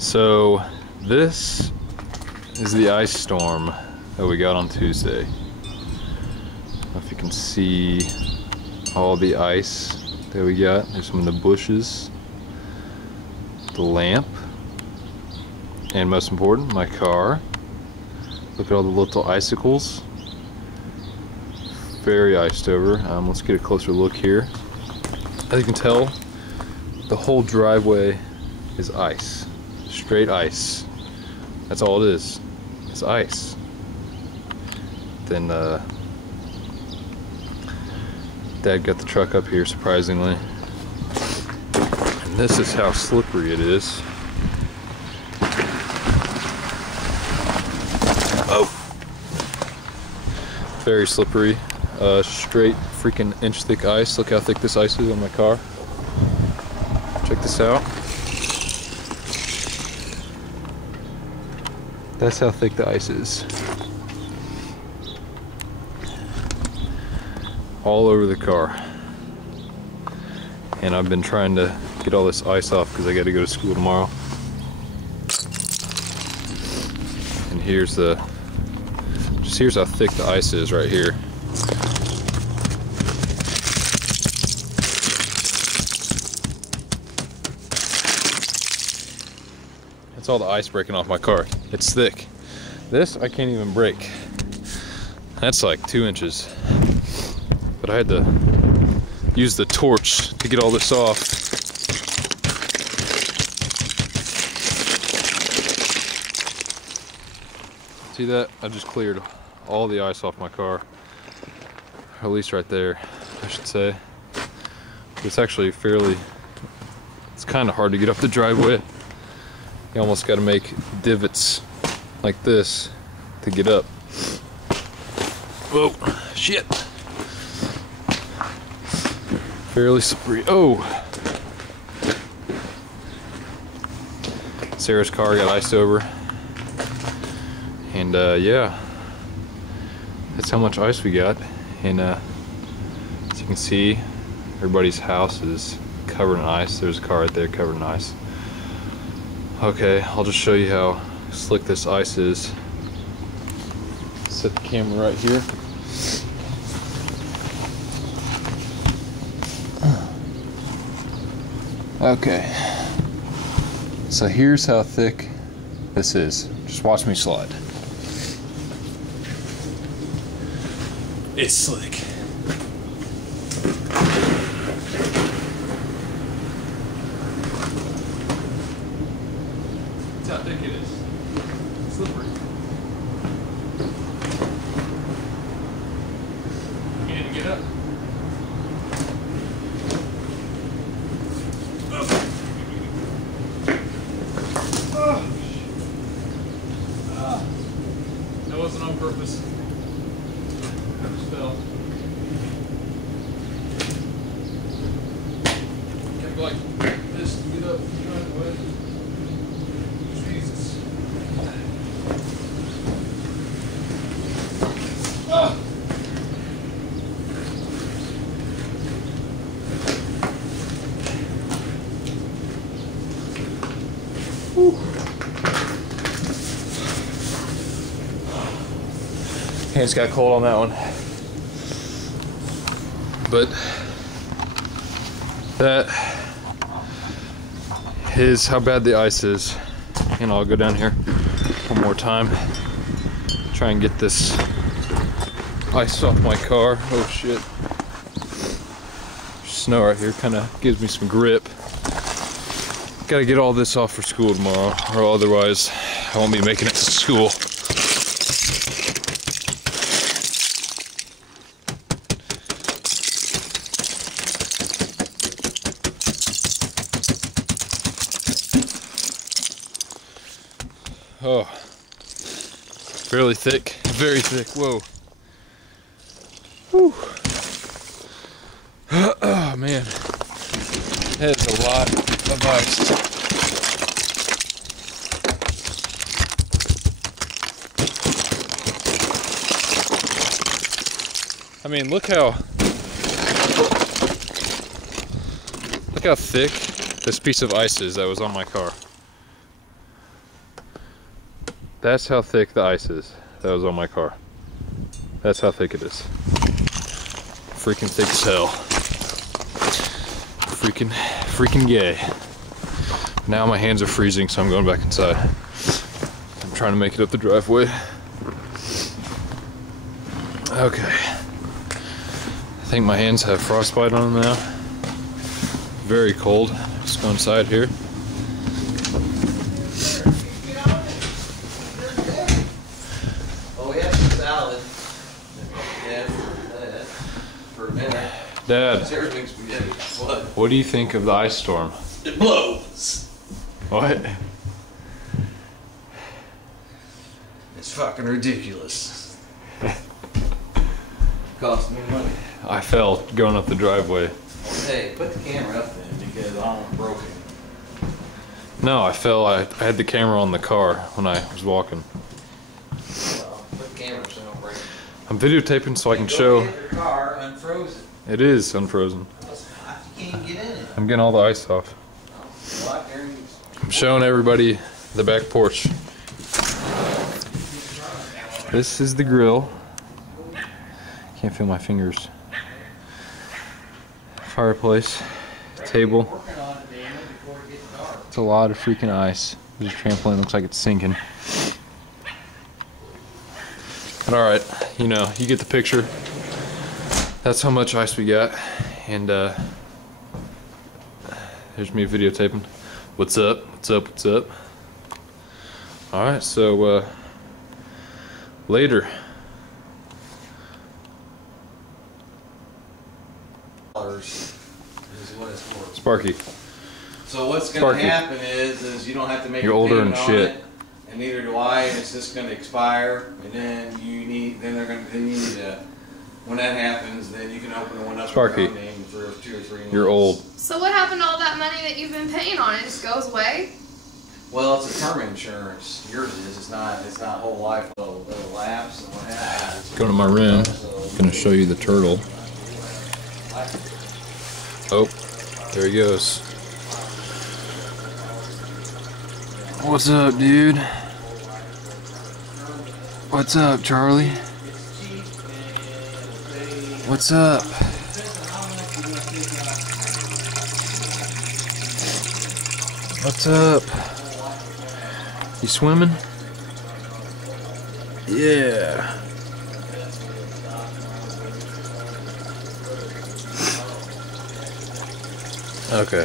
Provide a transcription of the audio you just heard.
So this is the ice storm that we got on Tuesday. I don't know if you can see all the ice that we got. There's some of the bushes, the lamp, and most important, my car. Look at all the little icicles. Very iced over. Let's get a closer look here. As you can tell, the whole driveway is ice. Straight ice. That's all it is. It's ice. Then Dad got the truck up here, surprisingly. And this is how slippery it is. Oh! Very slippery. Straight freaking inch thick ice. Look how thick this ice is on my car. Check this out. That's how thick the ice is. All over the car. And I've been trying to get all this ice off because I got to go to school tomorrow. And here's how thick the ice is right here. That's all the ice breaking off my car. It's thick. This I can't even break. That's like 2 inches. But I had to use the torch to get all this off. See that? I just cleared all the ice off my car. Or at least right there, I should say. It's actually it's kind of hard to get up the driveway. You almost got to make divots like this to get up. Whoa, shit. Fairly slippery. Oh! Sarah's car got iced over. And yeah, that's how much ice we got. And as you can see, everybody's house is covered in ice. There's a car right there covered in ice. Okay, I'll just show you how slick this ice is. Set the camera right here. Okay, so here's how thick this is. Just watch me slide. It's slick. That's how thick it is. It's slippery. You need to get up. That wasn't on purpose. I just fell. You have to go like this to get up the driveway. Jesus. Ah! Whew. Hands got cold on that one. But that is how bad the ice is. And I'll go down here one more time. Try and get this ice off my car. Oh shit. Snow right here kind of gives me some grip. Gotta get all this off for school tomorrow, or otherwise I won't be making it to school. Oh, fairly thick, very thick. Whoa. Whew. Oh man, that is a lot of ice. I mean, look how thick this piece of ice is that was on my car. That's how thick the ice is that was on my car. That's how thick it is. Freaking thick as hell. Freaking gay. Now my hands are freezing, so I'm going back inside. I'm trying to make it up the driveway. Okay. I think my hands have frostbite on them now. Very cold. Let's go inside here. Oh, we have some salad. Yeah, for a minute. Dad, Spaghetti. what do you think of the ice storm? It blows. What? It's fucking ridiculous. Cost me money. I fell going up the driveway. Hey, put the camera up then because I don't want it broken. No, I fell. I had the camera on the car when I was walking. Well, put the camera so I don't break it. I'm videotaping so I can Go show. get your car unfrozen. It is unfrozen. You can't get in it. I'm getting all the ice off. I'm showing everybody the back porch. This is the grill. Can't feel my fingers. Fireplace, table. It's a lot of freaking ice. This trampoline looks like it's sinking. But alright, you know, you get the picture. That's how much ice we got. And here's me videotaping. What's up? What's up? What's up? Alright, so later. Is what it's for. Sparky. So what's going to happen is you don't have to make You're a older payment and on shit. it, and neither do I. And it's just going to expire, and then you need to. When that happens, then you can open the one up Sparky, in your own name for 2 or 3 months. You're old. So what happened to all that money that you've been paying on? It just goes away? Well, it's a term insurance. Yours is. It's not whole life. It'll lapse and what happens. Go to my room. I'm gonna show you the turtle. Oh, there he goes. What's up, dude? What's up, Charlie? What's up? What's up? You swimming? Yeah. Okay.